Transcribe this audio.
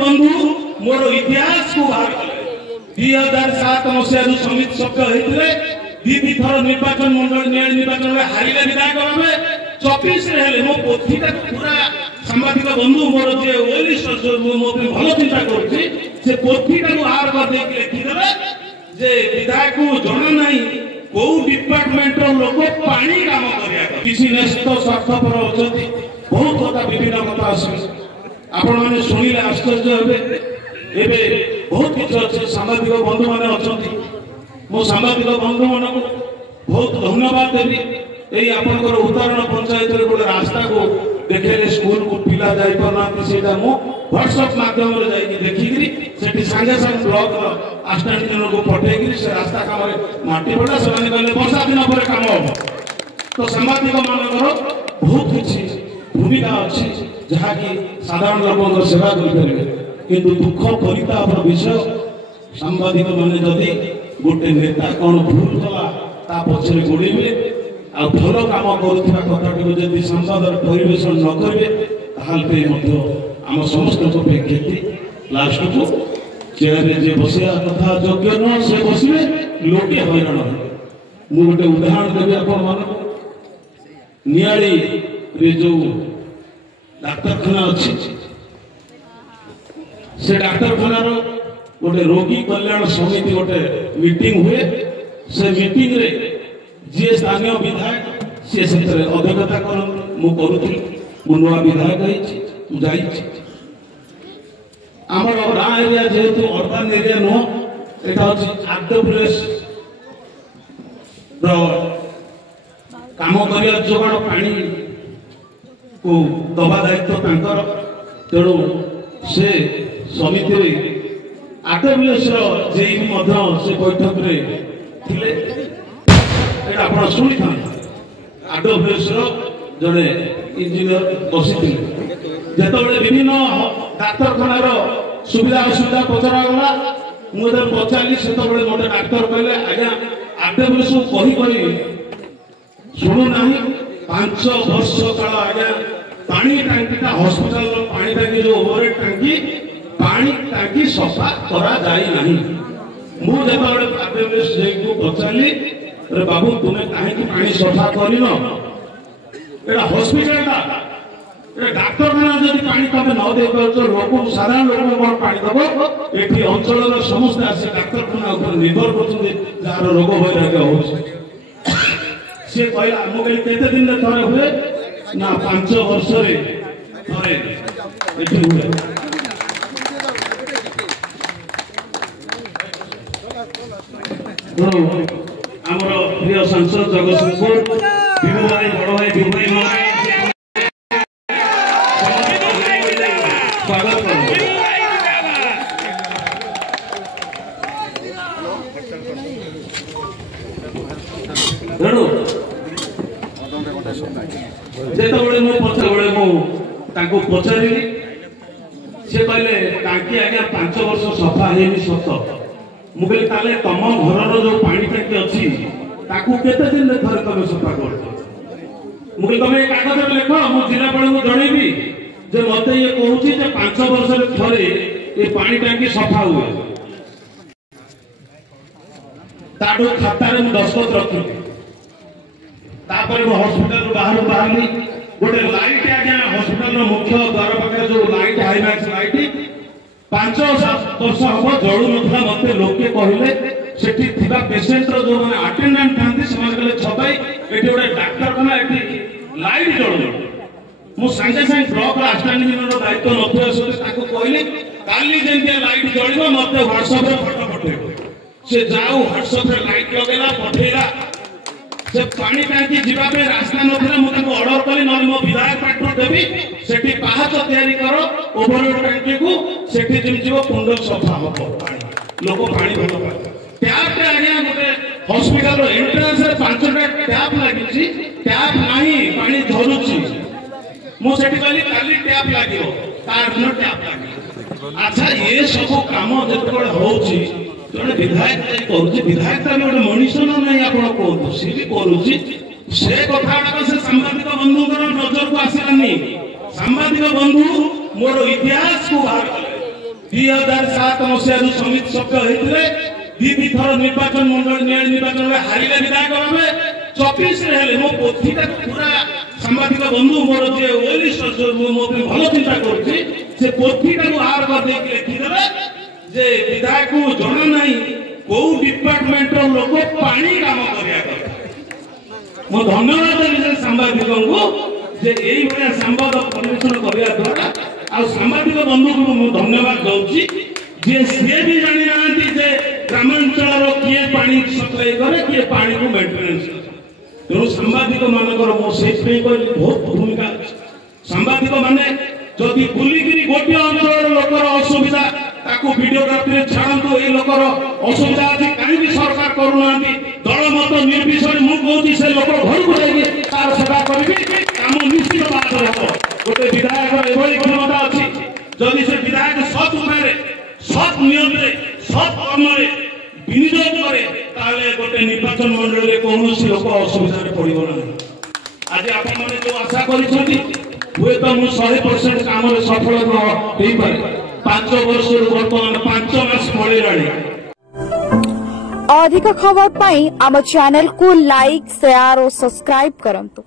बंधु मोर इतिहास को बाहर कले 2007 मसीहा समिति सभ्य होते दी थर निर्वाचन मंडल निर्वाचन में हारिले विधायक भावे 24 रे मो पोथीटा पूरा सांबादिक बंधु मोर जे ओलिस्ट मो भल चिंता करूची से पोथीटा को बाहर कर दे लिखि देबे जे विधायक को जणा नहीं को डिपार्टमेंट रो लोक पानी काम करिया किसी नेस्त स्वार्थपर होचती बहुत कथा विभिन्न कथा आसी आपण माने सुनिले आश्चर्य हेबे एबे बहुत किछ अछि सांबादिक बंधु माने अछंती मो सांबादिक बंधु माने को बहुत धन्यवाद देबी एई आपनकर उदाहरण पंचायत रे गोटे रास्ता को देखेले स्कूल को पिला जाई परना सेटा मो व्हाट्सएप माध्यम रे जाई देखिगिरी सेठी संगे संग ब्लॉक असिस्टेंट जन को पठेगिरी से रास्ता काम रे माटी पड़ा से माने कहले वर्षा दिन पर काम हो तो सांबादिक मानकर बहुत किछि भूमिका अछि जहा कि साधारण लोगों सेवा करेंगे किंतु दुख परिताप विषय सांबादिक माने जदि गोटे नेता कौन भूल कला ता पछरे गोड़ीबे आ भल काम करूथिबा कथाटी को जदि संवादर परिवेशन न करिवे ताहाल पे मध्य हम समस्त को पे खेती लास्ट को चेयर रे जे बसिया कथा योग्य न से बसिवे लोके हैरान मु गोटे उदाहरण देबे आपण मानको नियाली रे जो डाक्तरखाना अच्छी से डाक्तरखाना गोटे रोगी कल्याण समिति गोटे मीटिंग हुए से मीटिंग रे जी स्थानीय विधायक सी से अध्यक्षता कर नुआ विधायक जाइए आमर गाँ एरिया जेहेतु अर्बान एरिया नुह एटा हूँ आरडब्ल्यूएस काम कर जोगाड़ पानी को दबा दायित्व तांकर तेणु से समिति आरडब्ल्यूएस जेई से बैठक रे थिले एटा आपण सुनि था आरडब्ल्यूएस जड़े इंजीनियर बसी जेतबेले विभिन्न डाक्तरखानार सुविधा असुविधा पचरा गला मुझे पचारि से मत डाक्तर कहले आज्ञा आरडब्ल्यूएस कही कही शुणु ना 5 वर्ष काल आज्ञा पानी टांकीटा हॉस्पिटल पानी टांकी जो ओवरहेड टांकी पानी टांकी सफा करा जाई नाही मु जेतबेले आरडब्ल्यूएस जेको पचारि रे बाबू तुमे काहे कि पानी सफा करिनो एटा हॉस्पिटलटा ए डाक्तरखाना जदि पानी तमे न दे पाछो लोक साधारण लोक कोन पानी दबो एठी अंचलर समस्त आसी डाक्तरखाना ऊपर निर्भर करछे जार रोग वैराग्य होछ से कहला मो कहले केते दिन रे थरे हुए ना 5 वर्ष रे थरे एठी हुए हमर प्रिय सांसद जगतसिंहपुर विभू भाई बड़ भाई विभू भाई स्वागत जेतबेले मो पछबेले मो ताको पछारिली से कहले टांकी आज्ञा 5 वर्ष सफा हेनी सत मु कहले ताले तम घरर जो पानी टांकी अछि ताकू केते दिन रे थरे तमे सफा कर मु कहले तमे कागज रे लेखो मु जिलापाल को जणेबी जे मते ये कहूची जे 5 वर्ष रे थरे ए पानी टांकी सफा हुए ताडो खाता रे दस्तखत रखी तापर वो हॉस्पिटल बाहर बाहरली गोटे लाइट आज्ञा हॉस्पिटल मुख्य द्वार पाखे जो लाइट हाईमैक्स लाइट 5 वर्ष हम जळु नथला मते लोके कहले सेठी थिबा पेशेंट रो जो माने अटेंडेंट थांती समाज कहले छबाई एठी गोटे डाक्तरखाना एठी लाइट जळु मु संगे संगे ब्लॉक असिस्टेंट रो दायित्व नथिबा से ताको कहले काली जेंतिया लाइट जळिबो मते व्हाट्सएप रे फोटो पठेबो से जाऊ व्हाट्सएप रे लाइट लगेला पठेला से पानी टांकी जीवा पे रास्ता नथले मु ताको ऑर्डर कली न मो विधायक पात्र देबी सेठी पाहाच तयारी करो ओवरहेड टांकी को सेठी जिम जीवो कुंड सफा हो पानी लोक पानी भलो पाए टैप रे आज्ञा गोटे हॉस्पिटल रो एंट्रेंस रे 5टा टैप लागिछि टैप नाही पानी झरुछि मु सेठी कली काली टैप लागियो तार न टैप लागियो अच्छा ये सब काम जेतबे होउछि जने विधायक करूछि विधायक त गोटे मनुष्य नहीं आपण कहू सी भी करूछि से कथाटा से सांबादिक बंधुकर नजर को आसिलानी सांबादिक बंधु मोर इतिहास को बाहर कले 2007 मसीह समित सभ्य होते दी थर निर्वाचन मंडल निर्वाचन में हारिले विधायक भावे 24 रे मो पोथीटा पूरा सांबादिक बंधु मोर जे ओलिस्ट मो भल चिंता करूची से पोथीटा को आर कर दे लिखिदेले जे विधायक को जणा नहीं को डिपार्टमेंट रो लोक पानी काम करिया कर मो धन्यवाद देली सांबादिक को जे एई भलिया संवाद परिवेषण करिया द्वारा आ सांबादिक बंधु को मो धन्यवाद दउची जे से भी जानि नांती जे ग्रामांचल रो किए पानी सप्लाई करे किए पानी को मेंटेनेंस तेणु सांबादिक मानकर मो सेट पे बहुत भूमिका सांबादिक माने जदि बुलिगिरी गोटे अंचल लोकर असुविधा ताकू वीडियोग्राफी रे छाड़ंतो ए लोकर असुविधा अछि काहे भी सरकार करूनांती दल मत निर्विशेष मु कहूची से लोक घर को जाई तार सेवा करबी काम निश्चित बात रहबो गोटे विधायक एभली क्षमता अछि जदि से विधायक सत उपाय सत नियम रे सत कर्म रे विनियोग करे ताले गोटे निर्वाचन मंडल रे कोनोसी लोक असुविधा रे पड़िबो ना आज आपण माने जो आशा करिसथि हुए तो मु 100% काम रे सफल होई पारे 5 वर्ष वर्तमान 5 मास पड़ेलाणी अधिक खबर पाई आम चैनल को लाइक शेयर और सब्सक्राइब करंतु।